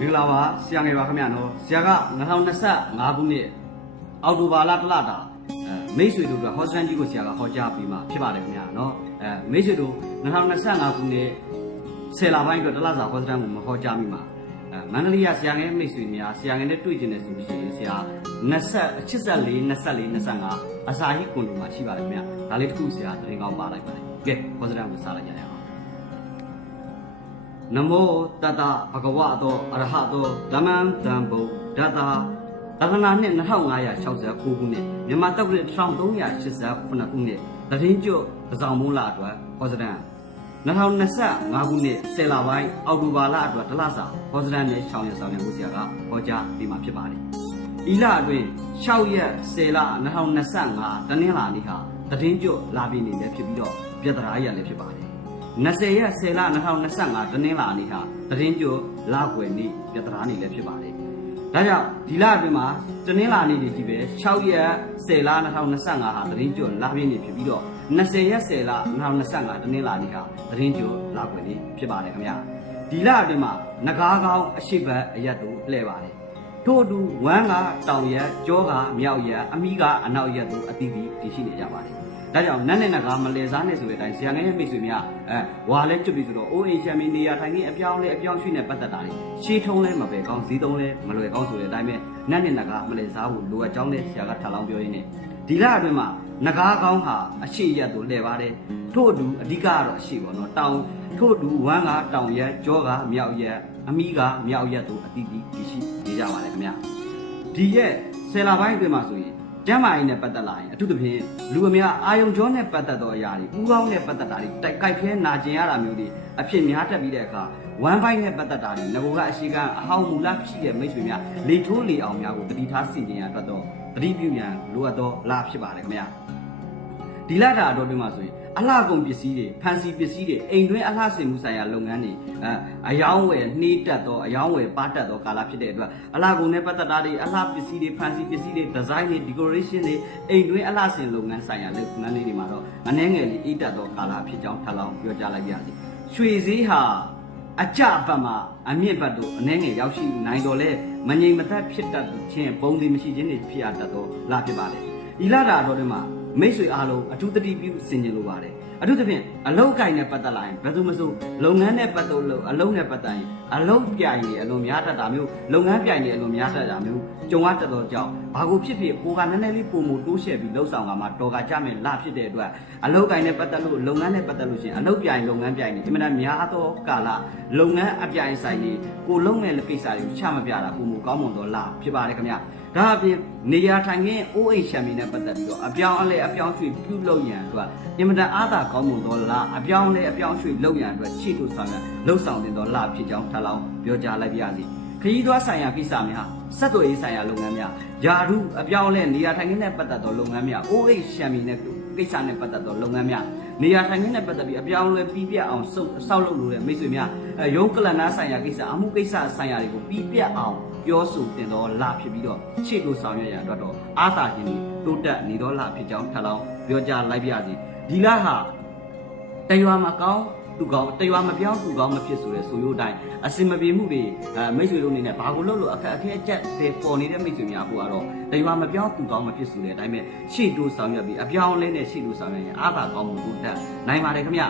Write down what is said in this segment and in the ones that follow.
မင်္ဂလာပါဆရာငယ်ပါခင်ဗျာနော်ဆရာက2025ခုနှစ်အောက်တိုဘာလတစ်လတာအဲမိတ်ဆွေတို့ကဟောစတန်ကြီးကိုဆရာကဟောကြားပြီးမှဖြစ်ပါတယ်ခင်ဗျာနော်အဲမိတ်ဆွေတို့2025ခုနှစ်ဆယ်လပိုင်းအတွက်တစ်လစာဟောစတန်ကိုမဟောကြားမိမှာအဲမန္တလေးကဆရာငယ်မိတ်ဆွေများဆရာငယ်နဲ့တွေ့ကျင်တယ်ဆိုလို့ရှိရင်ဆရာ20 84 24 25အစာဟိကွန်လိုမှာရှိပါတယ်ခင်ဗျာဒါလေးတစ်ခုဆရာတင်ကောင်းပါလိုက်ပါတယ်ကဲဟောစတန်ကိုစလိုက်ကြရအောင် နမောတတဘဂဝတောအရဟတောဓမ္မံတံဗုဒ္ဓတာတက္ကနာနှစ်2569ခုနှစ်မြန်မာတက္ကရာ1389ခုနှစ်တရင်ကျွတ်ပဇောင်မုန်းလာအတွက်ဟောစဒန်2025ခုနှစ်ဆယ်လပိုင်းအောက်တိုဘာလအတွက်တလစာဟောစဒန်နဲ့ရှောင်းရဆောင်ရမှုဆရာကဟောကြားပြီးမှဖြစ်ပါတယ်။ဤလအတွင်း6ရက်10လ2025တနင်္လာနေ့ဟာတရင်ကျွတ်လာပြီနေလည်းဖြစ်ပြီးတော့ပြဿနာရလည်းဖြစ်ပါတယ်။ 20ရက်10လ2025တနင်္လာနေ့ဟာသတင်းကြိုလကွယ်နေ့ပြတရာနေ့လည်းဖြစ်ပါတယ်။ဒါကြောင့်ဒီလအတွင်းမှာတနင်္လာနေ့ဒီကြီးပဲ6ရက်10လ2025ဟာသတင်းကြိုလပြည့်နေ့ဖြစ်ပြီးတော့20ရက်10လ2025တနင်္လာနေ့ဟာသတင်းကြိုလကွယ်နေ့ဖြစ်ပါတယ်ခင်ဗျာ။ဒီလအတွင်းမှာငကားကောင်းအရှိတ်အရက်တို့လှည့်ပါတယ်။ထို့အတူဝမ်းကတောင်ရက်ကြောကမြောက်ရက်အမိကအနောက်ရက်တို့အသီးသီးတည်ရှိနေကြပါတယ်။ ဒါကြောင့်နတ်နဲ့နဂါမလဲစားနဲ့ဆိုတဲ့အတိုင်းဇာငယ်ရဲ့မိတ်ဆွေများအဲဝါလဲကျွတ်ပြီဆိုတော့အိုးအိမ်ချမ်းမီနေရာထိုင်နေအပြောင်းလဲအပြောင်းရွှေ့နဲ့ပတ်သက်တာတွေရှေးထုံးလဲမပဲကောင်းဈေးသုံးလဲမလွယ်ကောင်းဆိုတဲ့အတိုင်းပဲနတ်နဲ့နဂါမလဲစားဖို့လိုအပ်ကြောင်းလဲဆရာကထပ်လောင်းပြောရင်းနဲ့ဒီလအတွင်းမှာနဂါကောင်းဟာအရှိရက်တို့လဲပါတယ်ထို့အတူအဓိကကတော့အရှိပေါ့နော်တောင်ထို့အတူဝမ်းကတောင်ရက်ကြောကမြောက်ရက်အမိကမြောက်ရက်တို့အတိအကျရှိနေကြပါတယ်ခင်ဗျာဒီရဲ့ဆယ်လပိုင်းအတွင်းမှာဆိုရင် ကျမ်းမာရေးနဲ့ပတ်သက်လာရင်အထူးသဖြင့်လူအများအာယုံကြောနဲ့ပတ်သက်သောအရာတွေဥကောင်းနဲ့ပတ်သက်တာတွေတိုက်ကြိုက်ခဲနာကျင်ရတာမျိုးတွေအဖြစ်များတက်ပြီးတဲ့အခါဝမ်းပိုင်းနဲ့ပတ်သက်တာတွေငကိုကအရှိကအဟောင်းမူလဖြစ်တဲ့မိတ်ဆွေများလေထိုးလေအောင်များကိုတတိထားစီရင်ရအတွက်တော့တတိပြုမြန်လိုအပ်သောလာဖြစ်ပါတယ်ခင်ဗျာဒီလာတာအတော်တွင်းမှာဆိုရင် အလှကုန်ပစ္စည်းတွေဖန်စီပစ္စည်းတွေအိမ်တွင်းအလှဆင်မှုဆိုင်ရာလုပ်ငန်းတွေအဲအယောင်းဝယ်နှေးတက်သောအယောင်းဝယ်ပါတက်သောကာလဖြစ်တဲ့အတွက်အလှကုန်နဲ့ပတ်သက်တာတွေအလှပစ္စည်းတွေဖန်စီပစ္စည်းတွေဒီဇိုင်းတွေ decoration တွေအိမ်တွင်းအလှဆင်လုပ်ငန်းဆိုင်ရာလုပ်ငန်းလေးတွေမှာတော့အနှဲငယ်လေးအေးတက်သောကာလဖြစ်ကြောင်းထပ်လောင်းပြောကြားလိုက်ပါရစေရွှေစည်းဟာအကြဘတ်မှာအမြင့်ဘတ်တို့အနှဲငယ်ရောက်ရှိနိုင်တော်လဲမငြိမ်မသက်ဖြစ်တတ်ခြင်းပုံစံမရှိခြင်းတွေဖြစ်ရတတ်သောလာဖြစ်ပါတယ်ဒီလာတာတော့ဒီမှာ မိတ်ဆွေအားလုံးအထူးတတိပြုဆင်ခြင်လိုပါတယ်အထူးသဖြင့်အလောက်ကိုင်းနဲ့ပတ်သက်လာရင်ဘယ်သူမဆိုလုပ်ငန်းနဲ့ပတ်သက်လို့အလုံးနဲ့ပတ်သက်ရင်အလုံးပြိုင်နေအလုံးများတတ်တာမျိုးလုပ်ငန်းပြိုင်နေအလုံးများတတ်တာမျိုးကြုံရတတ်သောကြောင့်ဘာကိုဖြစ်ဖြစ်ကိုကနည်းနည်းလေးပုံမတိုးရှဲပြီးလှုပ်ဆောင်ကမှတော်ကကြမယ်လဖြစ်တဲ့အတွက်အလောက်ကိုင်းနဲ့ပတ်သက်လို့လုပ်ငန်းနဲ့ပတ်သက်လို့ရှိရင်အလောက်ပြိုင်လုပ်ငန်းပြိုင်နေအမှန်တမ်းများသောကာလလုပ်ငန်းအပြိုင်ဆိုင်နေကိုလုံးမဲ့ကိစ္စတွေကိုချမပြတာပုံမကောင်းမွန်တော့လားဖြစ်ပါတယ်ခင်ဗျာဒါအပြင်နေရာထိုင်ခင်းအိုးအိမ်ရှံမီနဲ့ပတ်သက်ပြီးတော့အပြောင်းအလဲအပြောင်းရွှေ့ပြုလုပ်ရန်အတွက်အင်မတန်အားသာကောင်းမွန်သောလားအပြောင်းလဲအပြောင်းရွှေ့လုပ်ရန်အတွက်ခြေထုတ်ဆောင်ရလှုပ်ဆောင်တင်သောလားဖြစ်ကြောင်းထပ်လောင်းပြောကြားလိုက်ပါရစေခရီးသွားဆိုင်ရာကိစ္စများဆက်သွယ်ရေးဆိုင်ရာလုပ်ငန်းများယာရုအပြောင်းအလဲနေရာထိုင်ခင်းနဲ့ပတ်သက်သောလုပ်ငန်းများအိုးအိမ်ရှံမီနဲ့ကိစ္စနဲ့ပတ်သက်သောလုပ်ငန်းများနေရာထိုင်ခင်းနဲ့ပတ်သက်ပြီးအပြောင်းအလဲပြီးပြတ်အောင်စုပ်ဆောက်လုပ်လို့တဲ့မိတ်ဆွေများအဲရုံးကလနာဆိုင်ရာကိစ္စအမှုကိစ္စဆိုင်ရာတွေကိုပြီးပြတ်အောင်ပြောဆိုတင်တော့လာဖြစ်ပြီးတော့ရှေ့လို့ဆောင်ရွက်ရအတွက်တော့အာသာခြင်းတွေတိုးတက်နေတော့လာဖြစ်ကြောင်းထပ်လောင်းပြောကြားလိုက်ပါရစေဒီလဟာ တရွာမှာကောင်းသူကောင်းတရွာမပြောင်းသူကောင်းမဖြစ်ဆိုတဲ့ဆိုရိုးတိုင်းအစင်မပြေမှုတွေအဲမိတ်ဆွေတို့အနေနဲ့ဘာကိုလုပ်လို့အခက်အခဲအကျက်တွေပေါ်နေတဲ့မိတ်ဆွေများကိုကတော့တရွာမပြောင်းသူကောင်းမဖြစ်ဆိုတဲ့အတိုင်းပဲရှေ့တိုးဆောင်ရွက်ပြီးအပြောင်းအလဲနဲ့ရှေ့တိုးဆောင်ရွက်ရင်အာသာကောင်းမှုတိုးတက်နိုင်ပါတယ်ခင်ဗျ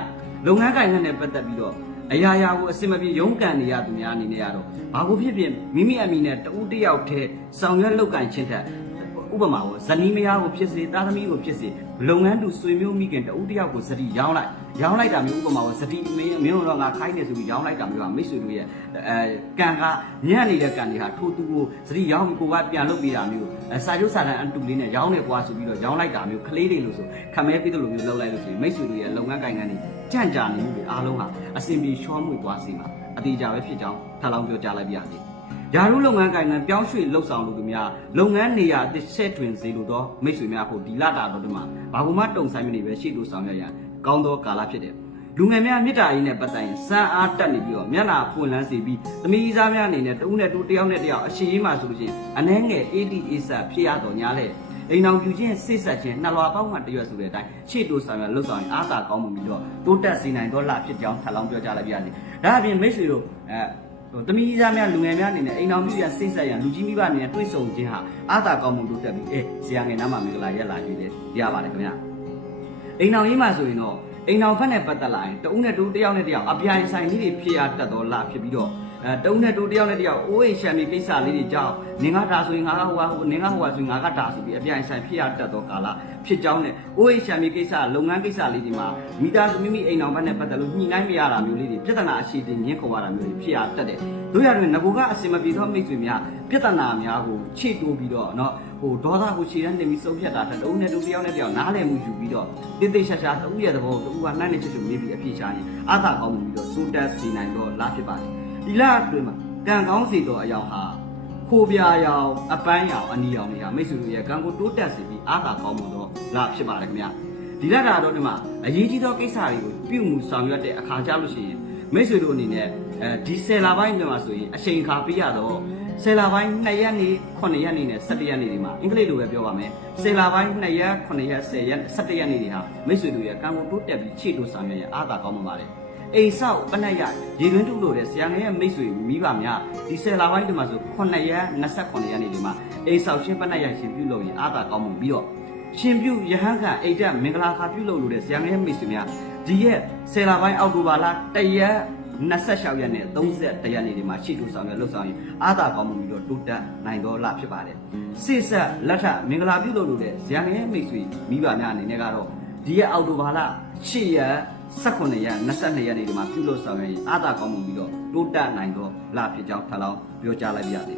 လုပ်ငန်းကိုင်နဲ့ပတ်သက်ပြီးတော့အရာရာကိုအစင်မပြေရုန်းကန်နေရသူများအနေနဲ့ကတော့ဘာကိုဖြစ်ဖြစ်မိမိအမိနဲ့တဦးတစ်ယောက်တည်းဆောင်ရွက်လုပ်ကန်ချင်းထက် ဥပမာကိုဇနီးမယားကိုဖြစ်စေတာသမီးကိုဖြစ်စေလုပ်ငန်းတူဆွေမျိုးမိခင်တဦးတစ်ယောက်ကိုစတိရောင်းလိုက်ရောင်းလိုက်တာမျိုးဥပမာကိုစတိမင်းမင်းတို့တော့ငါခိုင်းနေဆိုပြီးရောင်းလိုက်တာမျိုးကမိတ်ဆွေတို့ရဲ့အဲကံကညံ့နေတဲ့ကံတွေဟာထိုးသူကိုစတိရောင်းပြီးကိုကပြန်လုပ်ပေးတာမျိုးအဲစာရုပ်စာတမ်းအတူလေးနဲ့ရောင်းနေကွာဆိုပြီးတော့ရောင်းလိုက်တာမျိုးကလေးတွေလို့ဆိုခမဲပြီးတဲ့လိုမျိုးလုပ်လိုက်လို့ဆိုရင်မိတ်ဆွေတို့ရဲ့လုပ်ငန်းကိုင်ငန်းတွေကြံ့ကြာနေမှုတွေအားလုံးဟာအစင်ပြေရှောမှုသွားစေမှာအတေးကြပဲဖြစ်ကြောင်းထပ်လောင်းပြောကြားလိုက်ပါရစေ။ ယာရုလုပ်ငန်းကိုင်ငန်းပြောင်းရွှေ့လှုပ်ဆောင်လို့သူများလုပ်ငန်းနေရာအသစ်ဆက်တွင်စေလို့တော့မိတ်ဆွေများဖို့ဒီလတာတော့ဒီမှာဘာမှမတုံဆိုင်မနေပဲရှေ့လို့ဆောင်ရွက်ရန်ကောင်းသောကာလဖြစ်တယ်။လူငယ်များမေတ္တာရေးနဲ့ပတ်သက်ရင်စံအားတက်နေပြီးတော့မျက်နာပွင့်လန်းစေပြီးသမီးစားများအနေနဲ့တဦးနဲ့တူတယောက်နဲ့တယောက်အရှိရေးမှဆိုလို့ရှိရင်အနှဲငယ် ADA ဖြစ်ရတော့ညာလဲအိမ်အောင်ပြူချင်းစိတ်ဆက်ချင်းနှလွာပေါင်းမှတရွတ်ဆိုတဲ့အတိုင်းရှေ့တိုးဆောင်ရလှုပ်ဆောင်ရင်အားသာကောင်းမှုပြီးတော့တိုးတက်စေနိုင်တော့လှဖြစ်ကြောင်းထပ်လောင်းပြောကြားလိုက်ပါရစေ။ဒါအပြင်မိတ်ဆွေတို့အဲ ဟဟိုတမီးသားများလူငယ်များအနေနဲ့အိမ်တော်ပြုရစိတ်ဆက်ရန်လူကြီးမိဘအနေနဲ့တွေ့ဆုံခြင်းဟာအာသာကောင်းမှုတို့တက်ပြီးအဲဆရာငယ်နားမှာမင်္ဂလာရက်လာကြီးလေရပါတယ်ခင်ဗျာအိမ်တော်ကြီးမှာဆိုရင်တော့အိမ်တော်ဖက်နဲ့ပတ်သက်လာရင်တဦးနဲ့တူတယောက်နဲ့တယောက်အပြိုင်ဆိုင်လေးတွေဖြစ်ရတတ်တော့လာဖြစ်ပြီးတော့အဲ တဦးနဲ့တူတယောက်နဲ့တယောက်အိုးအိမ်ရှမ်းမြေကိစ္စလေးတွေကြောင့်နင်ကဒါဆိုရင်ငါကဟိုကဟိုနင်ကဟိုကဆိုရင်ငါကဒါဆိုပြီးအပြိုင်ဆိုင်ဖြစ်ရတတ်တော့ကာလဖြစ်ကြောင်းနဲ့အိုးအိမ်ရှမ်းမြေကိစ္စလုပ်ငန်းကိစ္စလေးတွေမှာမိသားစုမိမိအိမ်တော်ဖက်နဲ့ပတ်သက်လို့ညှိနှိုင်းမရတာမျိုးလေးတွေပြဿနာအရှိတင်ညှင်းခုံရတာမျိုးတွေဖြစ်ရတတ်တယ်တို့ရတွင်ငကိုကအစင်မပြေသောမိတ်ဆွေများပြဿနာများကိုခြေတိုးပြီးတော့เนาะဟိုဒေါသကိုခြေတန်းတင်ပြီးစုပ်ဖြတ်တာတစ်ဦးနဲ့တူတယောက်နဲ့တယောက်နားလည်မှုယူပြီးတော့တိတိရှာရှာတူရဲ့သဘောတူကနှမ်းနေချွတ်ချွတ်မေးပြီးအပြည့်ရှာရင်အာသာကောင်းမှုပြီးတော့စူတက်စီနိုင်တော့လာဖြစ်ပါတယ် ဒီလအတွင်းမှာကံကောင်းစီတော့အယောင်ဟာခိုးပြာရောင်အပန်းရောင်အနီရောင်တွေဟာမိတ်ဆွေတို့ရဲ့ကံကိုတိုးတက်စေပြီးအာသာကောင်းမှုတော့လာဖြစ်ပါတယ်ခင်ဗျာဒီလတာတော့ဒီမှာအရေးကြီးသောကိစ္စတွေကိုပြုမှုဆောင်ရွက်တဲ့အခါကြလို့ရှိရင်မိတ်ဆွေတို့အနေနဲ့အဲဒီဆယ်လပိုင်းတွေမှာဆိုရင်အချိန်ခါပေးရတော့ဆယ်လပိုင်း2ရက်နေ9ရက်နေနဲ့17ရက်နေဒီမှာအင်္ဂလိပ်လိုပဲပြောပါမယ်ဆယ်လပိုင်း2ရက်9ရက်10ရက်17ရက်နေတွေဟာမိတ်ဆွေတို့ရဲ့ကံကိုတိုးတက်ပြီးခြေတိုးဆောင်ရွက်ရအာသာကောင်းမှာပါတယ် အိမ်ဆောက်ပနက်ရရေတွင်းတုလို့တဲ့ဆရာငယ်ရဲ့မိတ်ဆွေမိဘများဒီဆယ်လပိုင်းတွေမှာဆို9ရက်28ရက်နေဒီမှာအိမ်ဆောက်ရှင်းပနက်ရရှင်ပြုလုပ်ရင်အာသာကောင်းမှုပြီးတော့ရှင်ပြုယဟန်ကအိတ်တက်မင်္ဂလာခါပြုလုပ်လို့တဲ့ဇာငယ်မိတ်ဆွေများဒီရက်ဆယ်လပိုင်းအောက်တိုဘာလတရက်26ရက်နဲ့31ရက်နေ့ဒီမှာရှိတူဆောင်ရွက်လှုပ်ဆောင်ရင်အာသာကောင်းမှုပြီးတော့တိုးတက်နိုင်တော်လာဖြစ်ပါတယ်စိဆက်လက်ထမင်္ဂလာပြုလုပ်လို့တဲ့ဇာငယ်မိတ်ဆွေမိဘများအနေနဲ့ကတော့ဒီရက်အောက်တိုဘာလ8ရက် 18ရက်22ရက်နေ့ဒီမှာပြုလုပ်ဆောင်ရွက်ရင်အာသာကောင်းမှုပြီးတော့တိုးတက်နိုင်တော်လာဖြစ်ကြောင်းထပ်လောင်းပြောကြားလိုက်ပါရစေ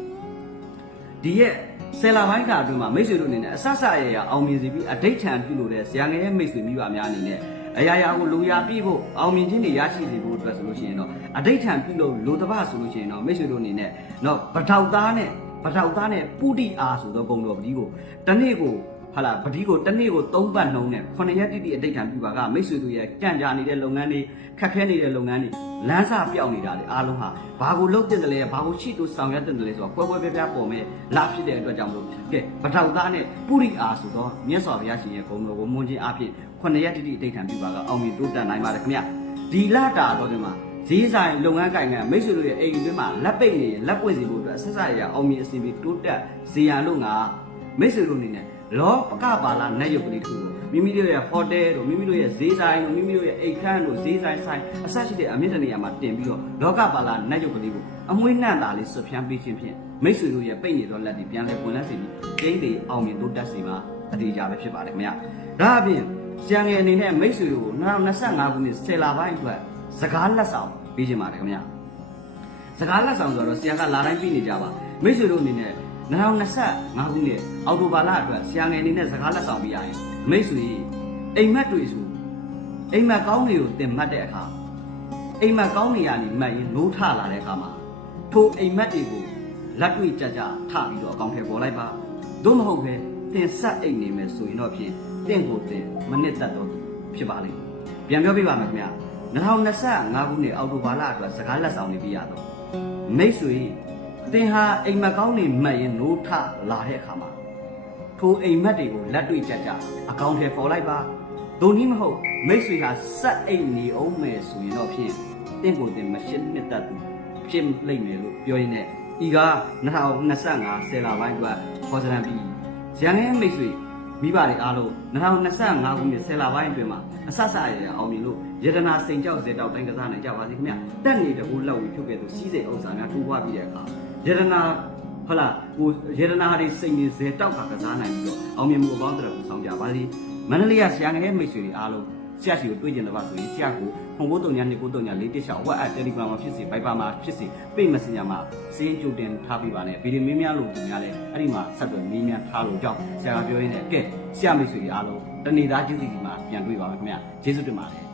ဒီရဲ့ဆယ်လာပိုင်းကအတွင်းမှာမိတ်ဆွေတို့အနေနဲ့အဆဆအရရအောင်မြင်စီပြီးအဋိဋ္ဌံပြုလို့တဲ့ဇာငယ်ရဲ့မိတ်ဆွေမိဘများအနေနဲ့အရာရာကိုလူရာပြည့်ဖို့အောင်မြင်ခြင်းတွေရရှိစေဖို့အတွက်ဆိုလို့ရှိရင်တော့အဋိဋ္ဌံပြုလို့လူတစ်ပတ်ဆိုလို့ရှိရင်တော့မိတ်ဆွေတို့အနေနဲ့တော့ပထောက်သားနဲ့ပထောက်သားနဲ့ပုတိအားဆိုသောပုံတော်ပတိကိုတစ်နေ့ကို ဟာလာပတိကိုတစ်နေ့ကို၃ပတ်နှုံးနဲ့9ရက်တိတိအဋိဋ္ဌံပြုပါကမိတ်ဆွေတို့ရဲ့ကြံ့ကြာနေတဲ့လုပ်ငန်းတွေခက်ခဲနေတဲ့လုပ်ငန်းတွေလမ်းစာပြောင်းနေတာတွေအားလုံးဟာဘာကိုလုပ်တင်တယ်လဲဘာကိုရှိတူဆောင်ရွက်တင်တယ်လဲဆိုတော့ကွဲကွဲပြားပြားပေါ်မဲ့လာဖြစ်တဲ့အတွက်ကြောင့်မလို့ကဲပထောက်သားနဲ့ပုရိအားဆိုတော့မြတ်စွာဘုရားရှင်ရဲ့ဂုဏ်တော်ကိုမွန်ခြင်းအဖြစ်9ရက်တိတိအဋိဋ္ဌံပြုပါကအောင်မြင်တိုးတက်နိုင်ပါတယ်ခင်ဗျဒီလတာတော့ဒီမှာဈေးဆိုင်လုပ်ငန်းကိုင်ငံမိတ်ဆွေတို့ရဲ့အိမ်အတွင်းမှာလက်ပိတ်နေရင်လက်ပွင့်စီဖို့အတွက်ဆက်ဆက်ရအောင်မြင်အစီအပြီးတိုးတက်စေရန်လို့ငါမိတ်ဆွေတို့အနေနဲ့ လောပကပါလာနတ်ရုပ်ကလေးတစ်ခုကိုမိမိတို့ရဲ့ဟိုတယ်တို့မိမိတို့ရဲ့ဈေးဆိုင်တို့မိမိတို့ရဲ့အိတ်ခမ်းတို့ဈေးဆိုင်ဆိုင်အစရှိတဲ့အမြင့်တနေရာမှာတင်ပြီးတော့လောကပါလာနတ်ရုပ်ကလေးကိုအမွှေးနှံ့တာလေးဆွဖြန်းပေးခြင်းဖြင့်မိတ်ဆွေတို့ရဲ့ပိတ်နေသောလက်တွေပြန်လဲပွင့်လန်းစေပြီးကျင်းတွေအောင်မြင်တိုးတက်စေပါအတေးကြပဲဖြစ်ပါတယ်ခင်ဗျာဒါအပြင်ဆရာငယ်အနေနဲ့မိတ်ဆွေတို့ကို2025ခုနှစ်ဆယ်လပိုင်းအတွက်စကားလက်ဆောင်ပေးခြင်းပါတယ်ခင်ဗျာစကားလက်ဆောင်ဆိုတော့ဆရာကလာတိုင်းပြီးနေကြပါမိတ်ဆွေတို့အနေနဲ့ 2025ခုနှစ်အောက်တိုဘာလအတွက်ဆရာငယ်အနေနဲ့စကားလက်ဆောင်ပေးရရင်မိတ်ဆွေအိမ်မက်တွေဆိုအိမ်မက်ကောင်းတွေကိုတင်မှတ်တဲ့အခါအိမ်မက်ကောင်းတွေကနေမှတ်ရင်နိုးထလာတဲ့အခါမှာထိုအိမ်မက်တွေကိုလက်တွေ့ကြကြထပြီးတော့အကောင့်ထဲပေါ်လိုက်ပါသို့မဟုတ်ပဲတင်ဆက်အိမ်နေမယ်ဆိုရင်တော့ဖြင့်တင့်ကိုတင်မနစ်သက်တော့ဖြစ်ပါလိမ့်မယ်ပြန်ပြောပြပါမယ်ခင်ဗျာ2025ခုနှစ်အောက်တိုဘာလအတွက်စကားလက်ဆောင်တွေပြရတော့မိတ်ဆွေ သင်ဟာအိမ်မက်ကောင်းနေမှတ်ရင်နိုးထလာတဲ့အခါမှာထိုအိမ်မက်တွေကိုလက်တွေ့ကြကြအကောင့်ထဲပေါ်လိုက်ပါဒုံနည်းမဟုတ်မိတ်ဆွေဟာစက်အိမ်နေအောင်မယ်ဆိုရင်တော့ဖြင့်တင့်ကိုယ်တင်မရှင်းနှစ်သက်သူဖြစ်လိမ့်မယ်လို့ပြောရင်းနဲ့ဤက2025ဆယ်လပိုင်းကခေါ်စံပြီးရန်ရဲ့မိတ်ဆွေမိဘတွေအားလုံး2025ခုနှစ်ဆယ်လပိုင်းအတွင်းမှာအဆဆအရရအောင်မြင်လို့ယတနာစိန်ကြောက်စေတောက်တိုင်းကစားနိုင်ကြပါစေခင်ဗျတက်နေတကူလောက်ပြီးဖြုတ်ခဲ့သူစီးစိမ်ဥစ္စာများထိုးပွားပြီးတဲ့အခါ ယတနာဟုတ်လားဟိုယတနာတွေစိန်နေစေတောက်ကကစားနိုင်ပြီးတော့အောင်မြင်မှုအပေါင်းတရကိုဆောင်ကြပါစေမန္တလေးကဆရာငယ်မိတ်ဆွေတွေအားလုံးဆရာရှိကိုတွေ့ကျင်တယ်ပါဆိုရင်ဆရာကိုခုံကိုတုံညာနေကိုတုံညာလေးတစ်ချောင်းဝက်အပ်တယ်လီဂရမ်မှာဖြစ်စေဗိုက်ပါမှာဖြစ်စေပိတ်မစင်ညာမှာစီးရင်ကြိုတင်ထားပြီးပါနဲ့ဗီဒီမင်းများလို့သူများလဲအဲ့ဒီမှာဆက်သွယ်မင်းများထားလို့ကြောင့်ဆရာကပြောရင်းနဲ့ကဲဆရာမိတ်ဆွေတွေအားလုံးတနေသားကျေးဇူးကြီးမှာပြန်တွေ့ပါမယ်ခင်ဗျာကျေးဇူးတင်ပါတယ်